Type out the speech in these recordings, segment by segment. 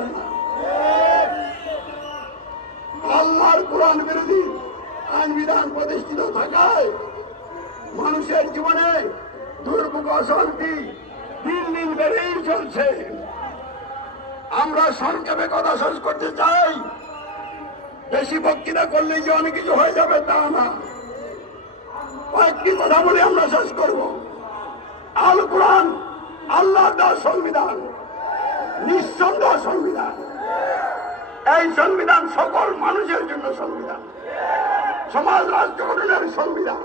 পারে না আল্লাহর কোরআন বিরোধী আইন বিধান প্রতিষ্ঠিত থাকায় মানুষের জীবনে দুর্ভোগ, অশান্তি, দিন দিন বেড়েই চলছে। আমরা সংক্ষেপে কথা শেষ করতে চাই। বেশি বক্তৃতা করলে যে অনেক কিছু হয়ে যাবে তা না। কয়েকটি কথা বলে আমরা শেষ করব। আল কোরআন আল্লাহ সংবিধান নিঃসন্দেহ সংবিধান এই সংবিধান সকল মানুষের জন্য সংবিধান। সমাজ রাষ্ট্র গঠনের সংবিধান।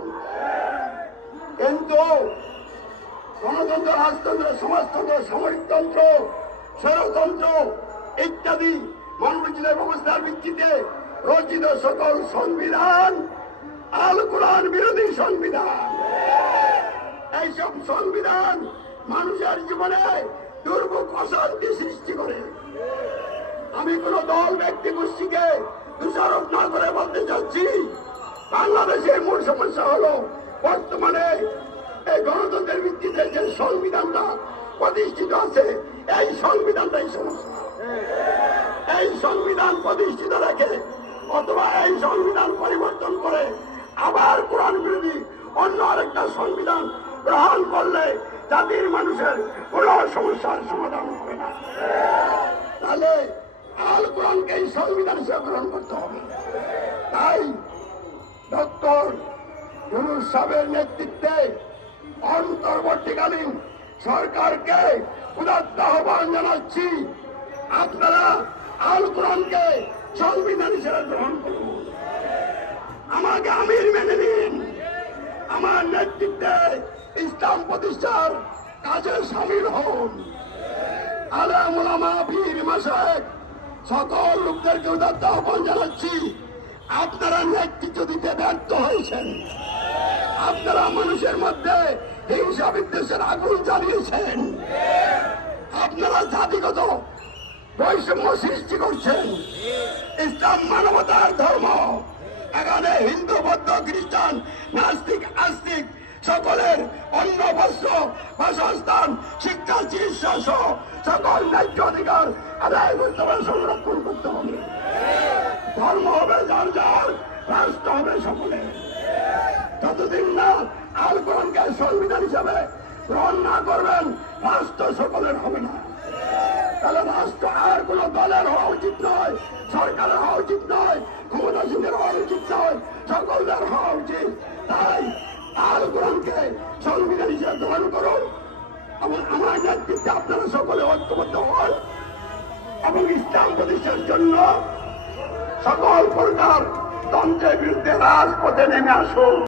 কিন্তু গণতন্ত্র, রাজতন্ত্র, সমাজতন্ত্র, সামরিকতন্ত্র, স্বরতন্ত্র ইত্যাদি মানবাধিকার ব্যবস্থার ভিত্তিতে রচিত সকল সংবিধান, আল কোরআন বিরোধী সংবিধান। এইসব সংবিধান মানুষের জীবনে দুর্ভোগ, অশান্তি সৃষ্টি আমি কোন দল ব্যক্তি গোষ্ঠীকে দোষারোপ না করে বলতে চাচ্ছি, বাংলাদেশের মূল সমস্যা হলো বর্তমানে এই গণতন্ত্রের ভিত্তিতে যে সংবিধানটা প্রতিষ্ঠিত আছে, এই সংবিধানটাই সমস্যা। এই সংবিধান প্রতিষ্ঠিত রেখে অথবা এই সংবিধান পরিবর্তন করে আবার কোরআন বিরোধী অন্য আরেকটা সংবিধান গ্রহণ করলে জাতির মানুষের কোন সমস্যার সমাধান হবে না। তাহলে আল কোরআনকে সংবিধান হিসেবে গ্রহণ করতে হবে। তাই ডক্টর ইউনুস সাহেবের নেতৃত্বে অন্তর্বর্তীকালীন সরকারকে উদাত্ত আহ্বান জানাচ্ছি, আপনারা আল কোরআনকে সংবিধান হিসেবে গ্রহণ করুন। আমাকে আমির মেনে নিন। আমার নেতৃত্বে ইসলাম প্রতিষ্ঠার কাজে সামিল হন। আলামুলামা পীর মাসায়েক সকল লোকদেরকে উদাত্ত আহ্বান জানাচ্ছি, আপনারা নেতৃত্ব দিতে ব্যর্থ হয়েছেন। আপনারা মানুষের মধ্যে হিংসা বিদ্বেষের আগুন জ্বালিয়েছেন। আপনারা জাতিগত বৈষম্য সৃষ্টি করছেন। ইসলাম মানবতার ধর্ম, এখানে হিন্দু, বৌদ্ধ, খ্রিস্টান, নাস্তিক, আস্তিক সকলের অন্ন বস্ত্র বাসস্থান, শিক্ষা, চিকিৎসা সহ সকল ন্যায্য অধিকার আদায় করতে হবে, সংরক্ষণ করতে হবে। ধর্ম হবে যার যার, রাষ্ট্র হবে সকলের যতদিন না আল কোরআনকে সংবিধান হিসাবে গ্রহণ না করবেন, রাষ্ট্র সকলের হবে না। তাহলে রাষ্ট্র আর কোন দলের হওয়া উচিত নয়, সরকারের হওয়া উচিত নয় ক্ষমতাসীনের হওয়া উচিত নয়। আমার আপনারা সকলে ঐক্যবদ্ধ হন এবং ইসলাম প্রতিষ্ঠার জন্য সকল প্রকার তন্ত্রের বিরুদ্ধে রাজপথে নেমে আসুন।